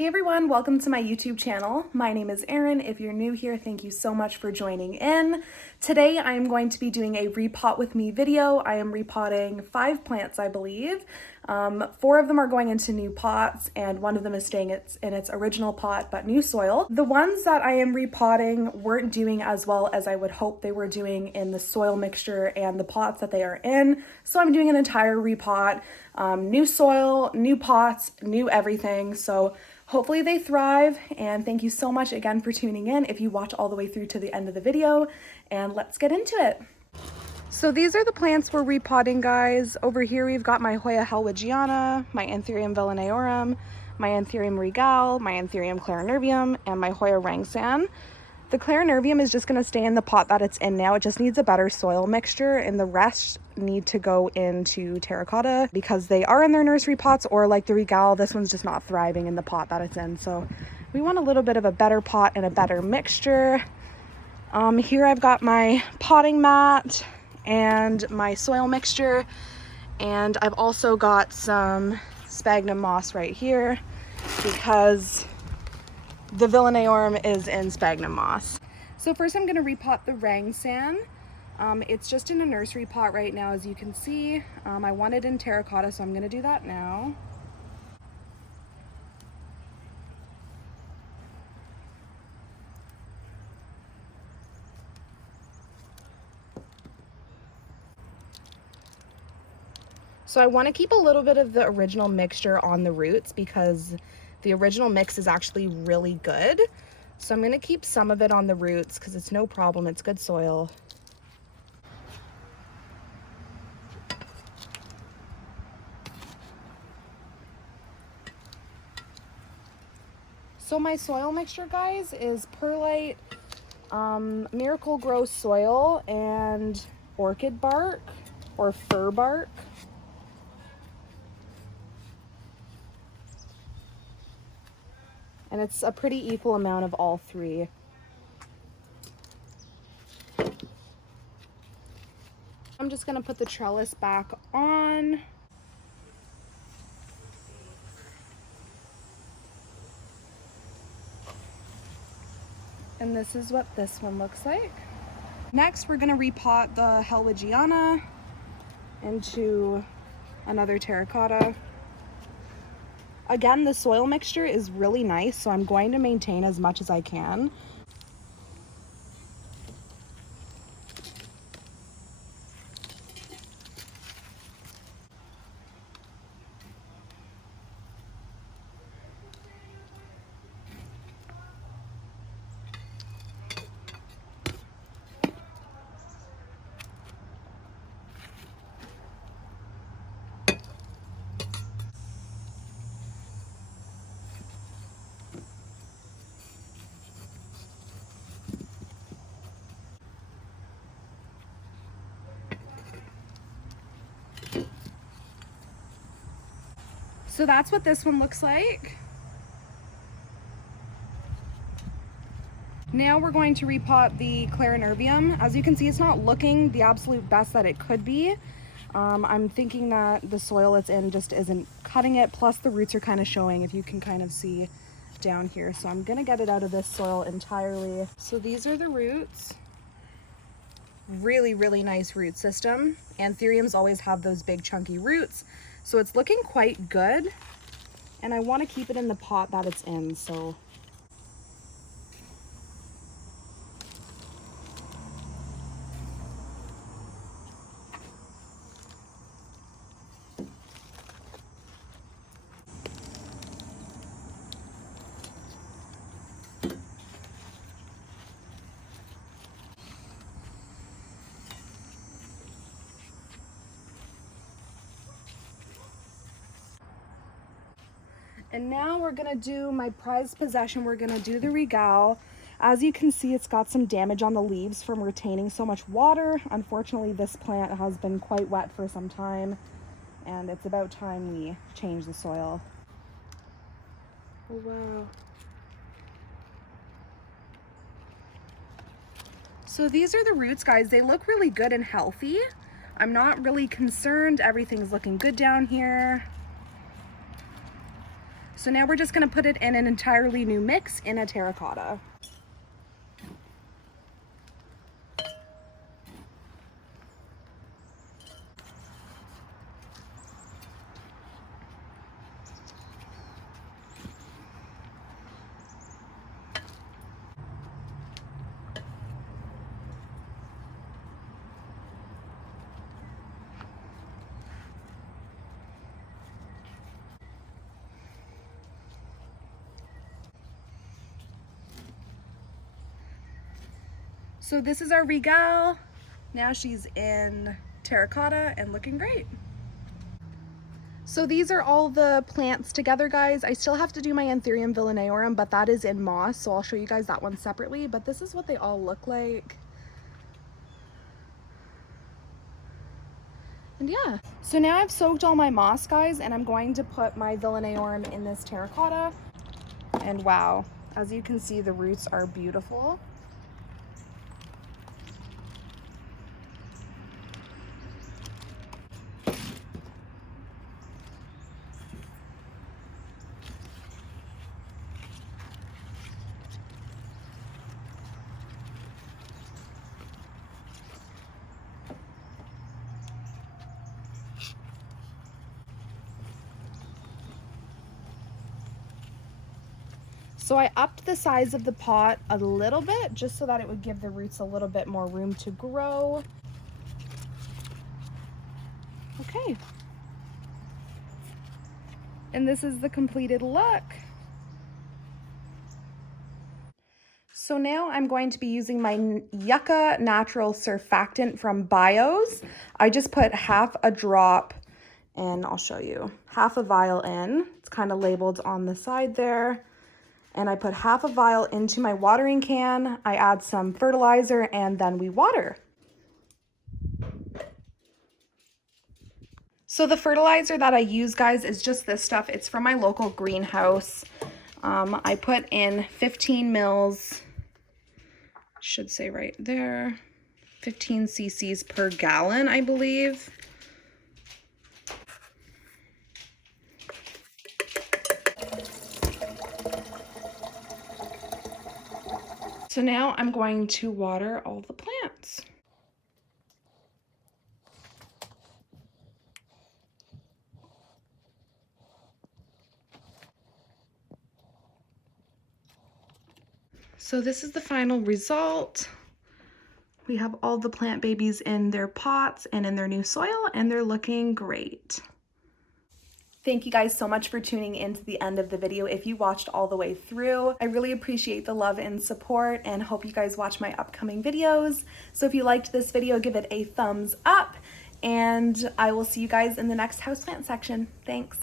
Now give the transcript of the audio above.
Hey everyone, welcome to my YouTube channel. My name is Erin. If you're new here, thank you so much for joining in. Today I am going to be doing a repot with me video. I am repotting 5 plants, I believe. 4 of them are going into new pots and 1 of them is staying in its original pot but new soil. The ones that I am repotting weren't doing as well as I would hope they were doing in the soil mixture and the pots that they are in. So I'm doing an entire repot, new soil, new pots, new everything. So hopefully they thrive, and thank you so much again for tuning in if you watch all the way through to the end of the video, and let's get into it. So these are the plants we're repotting, guys. Over here we've got my Hoya helwigiana, my Anthurium villeneorum, my Anthurium regale, my Anthurium clarinervium, and my Hoya rangsan. The clarinervium is just going to stay in the pot that it's in now. It just needs a better soil mixture, and the rest need to go into terracotta because they are in their nursery pots, or like the regale, this one's just not thriving in the pot that it's in. So we want a little bit of a better pot and a better mixture. Here I've got my potting mat and my soil mixture, and I've also got some sphagnum moss right here because the villeneorum is in sphagnum moss. So first I'm going to repot the rangsan. It's just in a nursery pot right now, as you can see. I want it in terracotta, so I'm going to do that now. So I want to keep a little bit of the original mixture on the roots because the original mix is actually really good. So I'm going to keep some of it on the roots because it's no problem. It's good soil. So my soil mixture, guys, is perlite, Miracle-Gro soil, and orchid bark or fir bark. And it's a pretty equal amount of all 3. I'm just going to put the trellis back on. And this is what this one looks like. Next, we're going to repot the helwigiana into another terracotta. Again, the soil mixture is really nice, so I'm going to maintain as much as I can. So that's what this one looks like. Now we're going to repot the clarinervium. As you can see, it's not looking the absolute best that it could be. I'm thinking that the soil it's in just isn't cutting it, plus the roots are kind of showing, if you can kind of see down here. So I'm gonna get it out of this soil entirely. So these are the roots. Really, really nice root system. Anthuriums always have those big chunky roots. So it's looking quite good. And I want to keep it in the pot that it's in, so. And now we're gonna do my prized possession. We're gonna do the regale. As you can see, it's got some damage on the leaves from retaining so much water. Unfortunately, this plant has been quite wet for some time, and it's about time we change the soil. Oh, wow. So these are the roots, guys. They look really good and healthy. I'm not really concerned. Everything's looking good down here. So now we're just gonna put it in an entirely new mix in a terracotta. So this is our Regal. Now she's in terracotta and looking great. So these are all the plants together, guys. I still have to do my Anthurium villanaeorum, but that is in moss, so I'll show you guys that one separately. But this is what they all look like. And yeah, so now I've soaked all my moss, guys, and I'm going to put my villanaeorum in this terracotta. And wow, as you can see, the roots are beautiful. So I upped the size of the pot a little bit just so that it would give the roots a little bit more room to grow. Okay. And this is the completed look. So now I'm going to be using my Yucca Natural Surfactant from Bios. I just put half a drop, and I'll show you, half a vial in. It's kind of labeled on the side there. And I put half a vial into my watering can. I add some fertilizer and then we water. So the fertilizer that I use, guys, is just this stuff. It's from my local greenhouse. I put in 15 mils, should say right there, 15 cc's per gallon, I believe. So now I'm going to water all the plants. So this is the final result. We have all the plant babies in their pots and in their new soil, and they're looking great. Thank you guys so much for tuning in to the end of the video. If you watched all the way through, I really appreciate the love and support and hope you guys watch my upcoming videos. So if you liked this video, give it a thumbs up, and I will see you guys in the next houseplant section. Thanks.